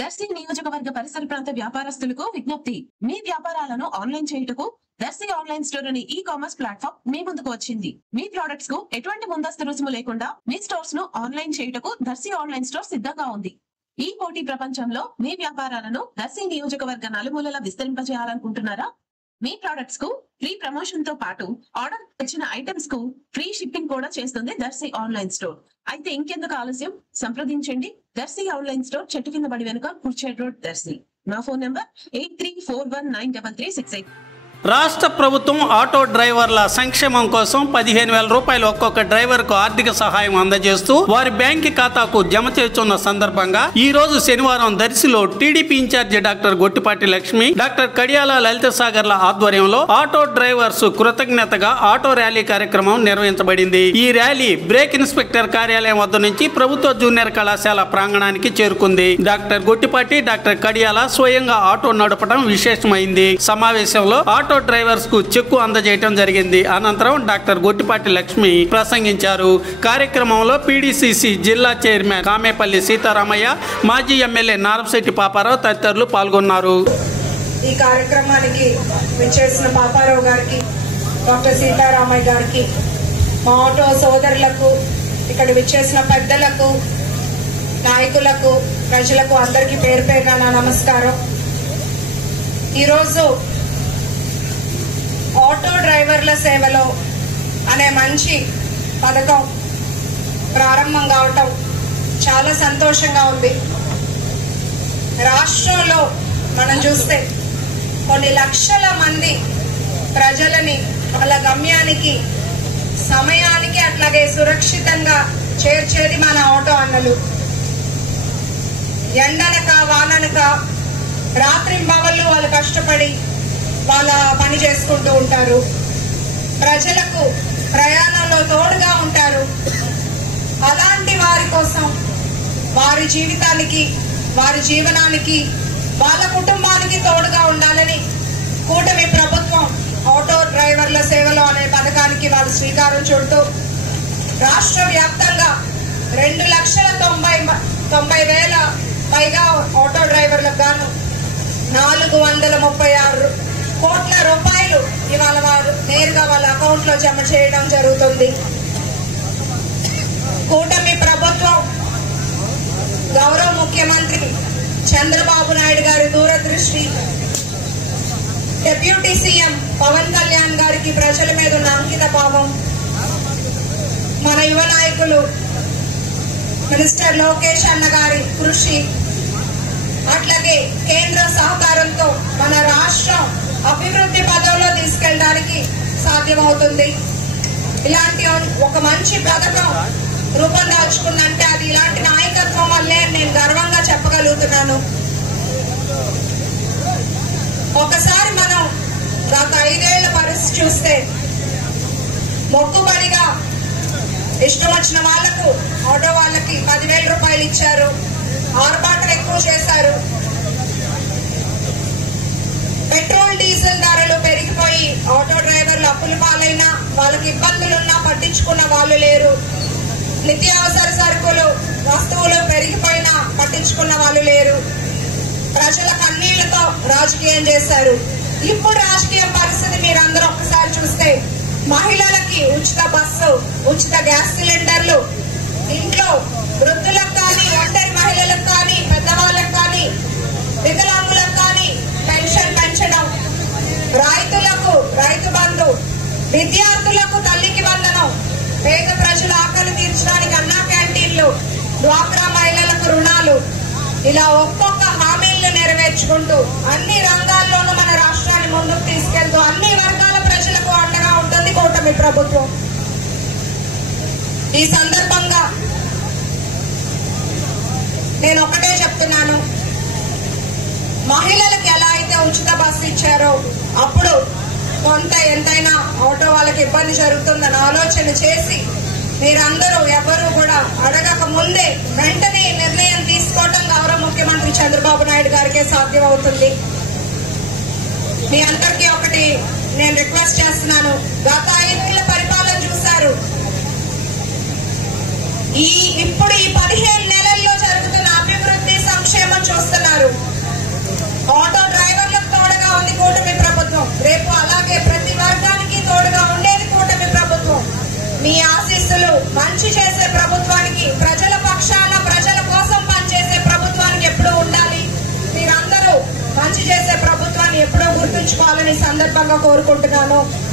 దర్శి నియోజకవర్గ పరిసర ప్రాంత వ్యాపారస్తులకు విజ్ఞప్తి. మీ వ్యాపారాలను ఆన్లైన్ చేయుటకు దర్శి ఆన్లైన్ స్టోర్ అనే ఈ-కామర్స్ ప్లాట్ఫామ్ మీ ముందుకు వచ్చింది. మీ ప్రొడక్ట్స్ కు ఎటువంటి ముందస్తు రుసుము లేకుండా మీ స్టోర్స్ ను ఆన్లైన్ చేయుటకు దర్శి ఆన్లైన్ స్టోర్ సిద్ధంగా ఉంది. ఈ పోటీ ప్రపంచంలో మీ వ్యాపారాలను దర్శి నియోజకవర్గ నలుమూలలా విస్తరింపజేయాలనుకుంటున్నారా? మీ ప్రొడక్ట్స్ కు ఫ్రీ ప్రమోషన్ తో పాటు ఆర్డర్ వచ్చిన ఐటమ్స్ కు ఫ్రీ షిప్పింగ్ కూడా చేస్తుంది దర్శి ఆన్లైన్ స్టోర్. అయితే ఇంకెందుకు ఆలస్యం, సంప్రదించండి. దర్శి ఆన్లైన్ స్టోర్ చెట్టు కింద బడి వెనుక కుర్చేడ్ రోడ్, దర్శి. నా ఫోన్ నంబర్ 8341933368. రాష్ట్ర ప్రభుత్వం ఆటో డ్రైవర్ల సంక్షేమం కోసం 15,000 రూపాయలు ఒక్కొక్క డ్రైవర్ కు ఆర్థిక సహాయం అందజేస్తూ వారి బ్యాంక్ ఖాతాకు జమ చేస్తున్న సందర్భంగా ఈ రోజు శనివారం దర్శిలో TDP incharge doctor Gottipati Lakshmi, doctor Kadiyala Lalitha సాగర్ల ఆధ్వర్యంలో ఆటో డ్రైవర్స్ కృతజ్ఞతగా ఆటో ర్యాలీ కార్యక్రమం నిర్వహించబడింది. ఈ ర్యాలీ బ్రేక్ ఇన్స్పెక్టర్ కార్యాలయం వద్ద నుంచి ప్రభుత్వ జూనియర్ కళాశాల ప్రాంగణానికి చేరుకుంది. డాక్టర్ గొట్టిపాటి, డాక్టర్ కడియాల స్వయంగా ఆటో నడపడం విశేషమైంది. సమావేశంలో ఆటో డ్రైవర్స్ కు చెక్కు అందజేయడం జరిగింది. అనంతరం డాక్టర్ గొట్టిపాటి లక్ష్మి ప్రసంగించారు. కార్యక్రమంలో పీడీసీసీ జిల్లా చైర్మన్ కామేపల్లి సీతారామయ్య, మాజీ ఎమ్మెల్యే నారంశెట్టి పాపారావు తదితరులు పాల్గొన్నారు. ఈ కార్యక్రమానికి విచ్చేసిన పాపారావు గారికి, డాక్టర్ సీతారామయ్య గారికి, మా ఆటో సోదరులకు, ఇక్కడ విచ్చేసిన పెద్దలకు, నాయకులకు, ప్రజలకు అందరికీ పేరు పేరున నా నమస్కారం. ఈరోజు ఆటో డ్రైవర్ల సేవలో అనే మంచి పథకం ప్రారంభం కావటం చాలా సంతోషంగా ఉంది. రాష్ట్రంలో మనం చూస్తే కొన్ని లక్షల మంది ప్రజలని వాళ్ళ గమ్యానికి సమయానికి అట్లాగే సురక్షితంగా చేర్చేది మన ఆటో అన్నలు. ఎండనక వాననక రాత్రింబవళ్ళు వాళ్ళు కష్టపడి వాళ్ళ పని చేసుకుంటూ ఉంటారు. ప్రజలకు ప్రయాణంలో తోడుగా ఉంటారు. అలాంటి వారి కోసం, వారి జీవితానికి, వారి జీవనానికి, వాళ్ళ కుటుంబానికి తోడుగా ఉండాలని కూటమి ప్రభుత్వం ఆటో డ్రైవర్ల సేవలో అనే పథకానికి వాళ్ళు శ్రీకారం చుడుతూ రాష్ట్ర వ్యాప్తంగా 2,90,000 పైగా ఆటో డ్రైవర్లకు గాను 436 కోట్ల రూపాయలు ఇవాళ వారు నేరుగా వాళ్ళ అకౌంట్ లో జమ చేయడం జరుగుతుంది. కూటమి ప్రభుత్వం, గౌరవ ముఖ్యమంత్రి చంద్రబాబు నాయుడు గారి దూరదృష్టి, డిప్యూటీ సీఎం పవన్ కళ్యాణ్ గారికి ప్రజల మీద ఉన్న అంకిత భావం, మన యువ నాయకులు మినిస్టర్ లోకేష్ అన్న గారి కృషి, అట్లాగే కేంద్ర సహకారంతో మన రాష్ట్రం అభివృద్ధి పదంలో తీసుకెళ్ళడానికి సాధ్యమవుతుంది. ఇలాంటి ఒక మంచి పథకం రూపొందాల్చుకుందంటే అది ఇలాంటి నాయకత్వం వల్లే నేను గర్వంగా చెప్పగలుగుతున్నాను. ఒకసారి మనం గత 5 ఏళ్ల పరిస్థితి చూస్తే మొక్కుబడిగా ఇష్టం వచ్చిన వాళ్లకు, ఆటో వాళ్ళకి 10,000 రూపాయలు ఇచ్చారు. ఆర్భాటం ఎక్కువ చేశారు. పెట్రోల్ డీజిల్ ధరలు పెరిగిపోయి ఆటో డ్రైవర్లు అప్పుల పాలైనా, వాళ్ళకి ఇబ్బందులున్నా పట్టించుకున్న వాళ్ళు లేరు. నిత్యావసర సరుకులు, వస్తువులు పెరిగిపోయినా పట్టించుకున్న వాళ్ళు లేరు. ప్రజల కన్నీళ్లతో రాజకీయం చేశారు. ఇప్పుడు రాజకీయ పరిస్థితి మీరందరూ ఒక్కసారి చూస్తే మహిళలకి ఉచిత బస్సు, ఉచిత గ్యాస్ సిలిండర్లు, ఇంట్లో వృద్ధులకు కానీ, ఒంటరి మహిళలకు కానీ, పెద్దవాళ్ళకు కానీ, వికలాంగులకు కానీ పెన్షన్ పెంచడం, రైతులకు రైతు బంధు, విద్యార్థులకు తల్లికి వందనం, పేద ప్రజల ఆకలి తీర్చడానికి అన్నా క్యాంటీన్లు, డ్వాక్రా మహిళలకు రుణాలు, ఇలా ఒక్కొక్క హామీలను నెరవేర్చుకుంటూ అన్ని రంగాల్లోనూ మన రాష్ట్రాన్ని ముందుకు తీసుకెళ్తూ అన్ని వర్గాల ప్రజలకు అండగా ఉంటుంది కూటమి ప్రభుత్వం. ఈ సందర్భంగా నేను ఒకటే చెప్తున్నాను, మహిళలకు ఎలా అయితే ఉచిత బస్సు ఇచ్చారో అప్పుడు కొంత ఎంతైనా ఆటో వాళ్ళకి ఇబ్బంది జరుగుతుందని ఆలోచన చేసి మీరందరూ ఎవరు కూడా అడగక ముందే వెంటనే నిర్ణయం తీసుకోవడం గౌరవ ముఖ్యమంత్రి చంద్రబాబు నాయుడు గారికే సాధ్యం అవుతుంది. మీ అందరికీ ఒకటి నేను రిక్వెస్ట్ చేస్తున్నాను. గత 5 ఏళ్ల పరిపాలన చూశారు. ఇప్పుడు ఈ 15 నెలల్లో జరుగుతున్న అభివృద్ధి సంక్షేమ సంక్షేమం చూస్తున్నారు. ఆటో డ్రైవర్లకు తోడుగా ఉంది కూటమి ప్రభుత్వం. రేపు అలాగే ప్రతి వర్గానికి తోడుగా ఉండేది కూటమి ప్రభుత్వం. మీ ఆశీస్సులు మంచి చేసే ప్రభుత్వానికి, ప్రజల పక్షాన ప్రజల కోసం పనిచేసే ప్రభుత్వానికి ఎప్పుడూ ఉండాలి. మీరందరూ మంచి చేసే ప్రభుత్వాన్ని ఎప్పుడూ గుర్తుంచుకోవాలని సందర్భంగా కోరుకుంటున్నాను.